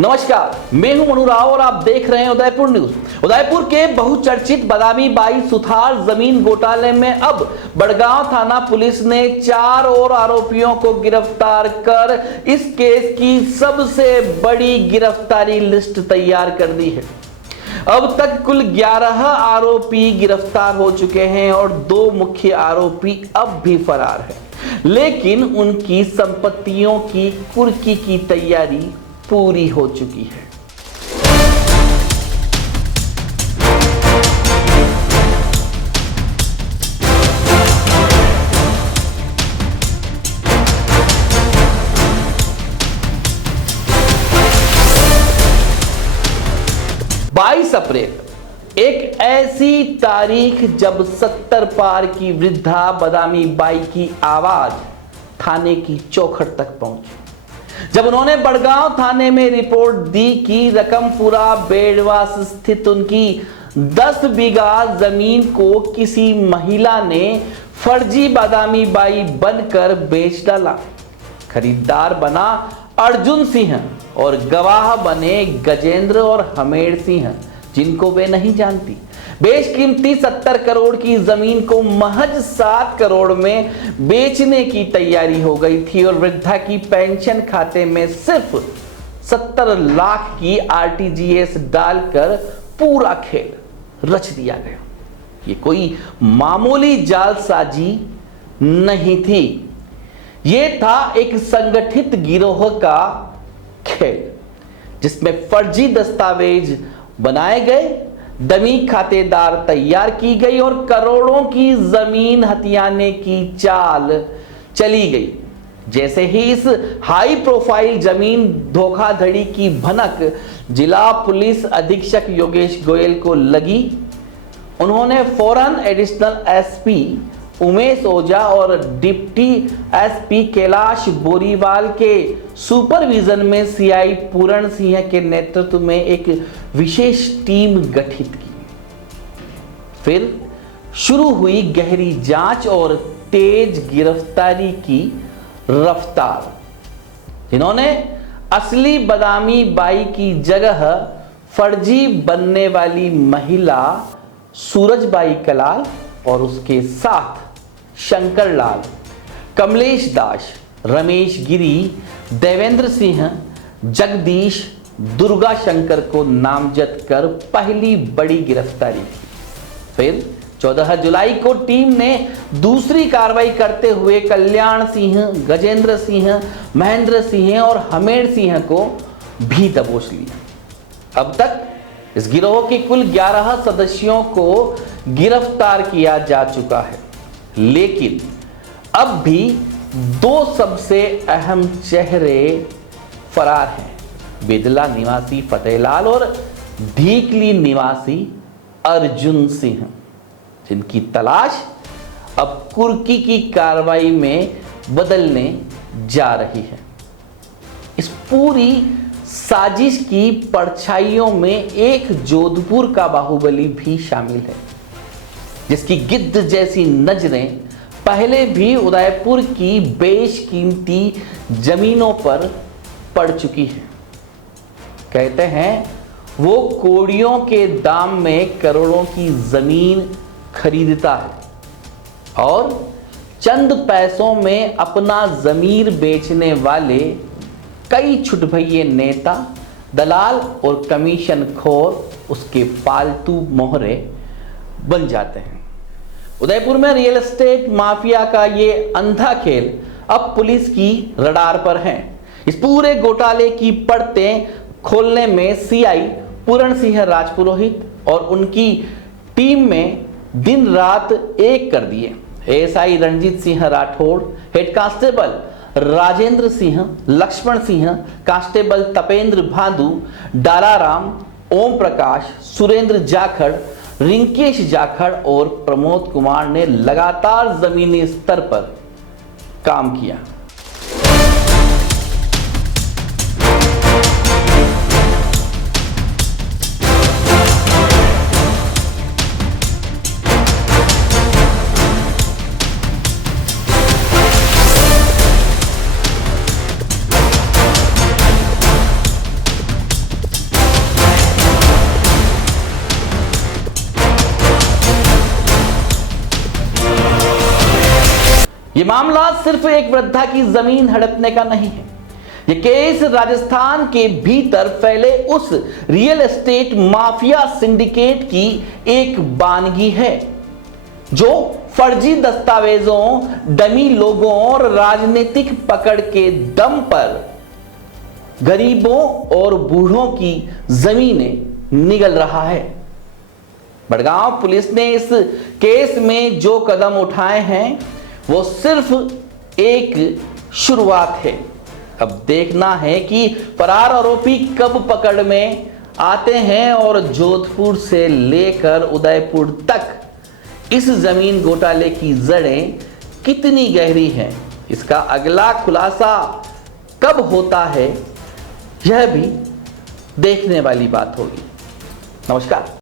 नमस्कार, मैं हूं मनु राव और आप देख रहे हैं उदयपुर न्यूज। उदयपुर के बहुचर्चित बादामी बाई सुथार जमीन घोटाले में अब बड़गांव थाना पुलिस ने 4 और आरोपियों को गिरफ्तार कर इस केस की सबसे बड़ी गिरफ्तारी लिस्ट तैयार कर दी है। अब तक कुल 11 आरोपी गिरफ्तार हो चुके हैं और 2 मुख्य आरोपी अब भी फरार हैं, लेकिन उनकी संपत्तियों की कुर्की की तैयारी पूरी हो चुकी है। बाईस अप्रैल एक ऐसी तारीख जब 70 पार की वृद्धा बादामी बाई की आवाज थाने की चौखट तक पहुंची, जब उन्होंने बड़गांव थाने में रिपोर्ट दी कि रकमपुरा बेड़वास स्थित उनकी 10 बीघा जमीन को किसी महिला ने फर्जी बादामी बाई बनकर बेच डाला। खरीदार बना अर्जुन सिंह और गवाह बने गजेंद्र और हमेड़ सिंह, जिनको वे नहीं जानती। बेशकीमती 70 करोड़ की जमीन को महज 7 करोड़ में बेचने की तैयारी हो गई थी और वृद्धा की पेंशन खाते में सिर्फ 70 लाख की आरटीजीएस डालकर पूरा खेल रच दिया गया। ये कोई मामूली जालसाजी नहीं थी, ये था एक संगठित गिरोह का खेल, जिसमें फर्जी दस्तावेज बनाए गए, डमी खातेदार तैयार की गई और करोड़ों की जमीन हथियाने की चाल चली गई। जैसे ही इस हाई प्रोफाइल जमीन धोखाधड़ी की भनक जिला पुलिस अधीक्षक योगेश गोयल को लगी, उन्होंने फौरन एडिशनल एसपी उमेश ओझा और डिप्टी एसपी कैलाश बोरीवाल के सुपरविजन में सीआई पूरण सिंह के नेतृत्व में एक विशेष टीम गठित की। फिर शुरू हुई गहरी जांच और तेज गिरफ्तारी की रफ्तार। जिन्होंने असली बादामी बाई की जगह फर्जी बनने वाली महिला सूरजबाई कलाल और उसके साथ शंकर लाल, कमलेश दास, रमेश गिरी, देवेंद्र सिंह, जगदीश, दुर्गा शंकर को नामजद कर पहली बड़ी गिरफ्तारी की। फिर 14 जुलाई को टीम ने दूसरी कार्रवाई करते हुए कल्याण सिंह, गजेंद्र सिंह, महेंद्र सिंह और हमेड़ सिंह को भी दबोच लिया। अब तक इस गिरोह के कुल 11 सदस्यों को गिरफ्तार किया जा चुका है, लेकिन अब भी 2 सबसे अहम चेहरे फरार हैं। बेदला निवासी फतेहलाल और ढीकली निवासी अर्जुन सिंह, जिनकी तलाश अब कुर्की की कार्रवाई में बदलने जा रही है। इस पूरी साजिश की परछाइयों में एक जोधपुर का बाहुबली भी शामिल है, जिसकी गिद्ध जैसी नजरें पहले भी उदयपुर की बेशकीमती जमीनों पर पड़ चुकी हैं। कहते हैं वो कोड़ियों के दाम में करोड़ों की जमीन खरीदता है और चंद पैसों में अपना जमीर बेचने वाले कई छुटभइये नेता, दलाल और कमीशन खोर उसके पालतू मोहरे बन जाते हैं। उदयपुर में रियल एस्टेट माफिया का ये अंधा खेल अब पुलिस की रडार पर है। इस पूरे घोटाले की परतें खोलने में सीआई पूरण सिंह राजपुरोहित और उनकी टीम में दिन रात एक कर दिए। ASI Ranjit Singh Rathore, head constable Rajendra Singh, Laxman Singh, constable Tapendra Bhadu, Dalaram, Om Prakash, Surendra Jakhar, Rinkesh Jakhar और प्रमोद कुमार ने लगातार जमीनी स्तर पर काम किया। यह मामला सिर्फ एक वृद्धा की जमीन हड़पने का नहीं है। यह केस राजस्थान के भीतर फैले उस रियल एस्टेट माफिया सिंडिकेट की एक बानगी है जो फर्जी दस्तावेजों, डमी लोगों और राजनीतिक पकड़ के दम पर गरीबों और बूढ़ों की जमीनें निगल रहा है। बड़गांव पुलिस ने इस केस में जो कदम उठाए हैं वो सिर्फ एक शुरुआत है। अब देखना है कि फरार आरोपी कब पकड़ में आते हैं और जोधपुर से लेकर उदयपुर तक इस जमीन घोटाले की जड़ें कितनी गहरी हैं, इसका अगला खुलासा कब होता है यह भी देखने वाली बात होगी। नमस्कार।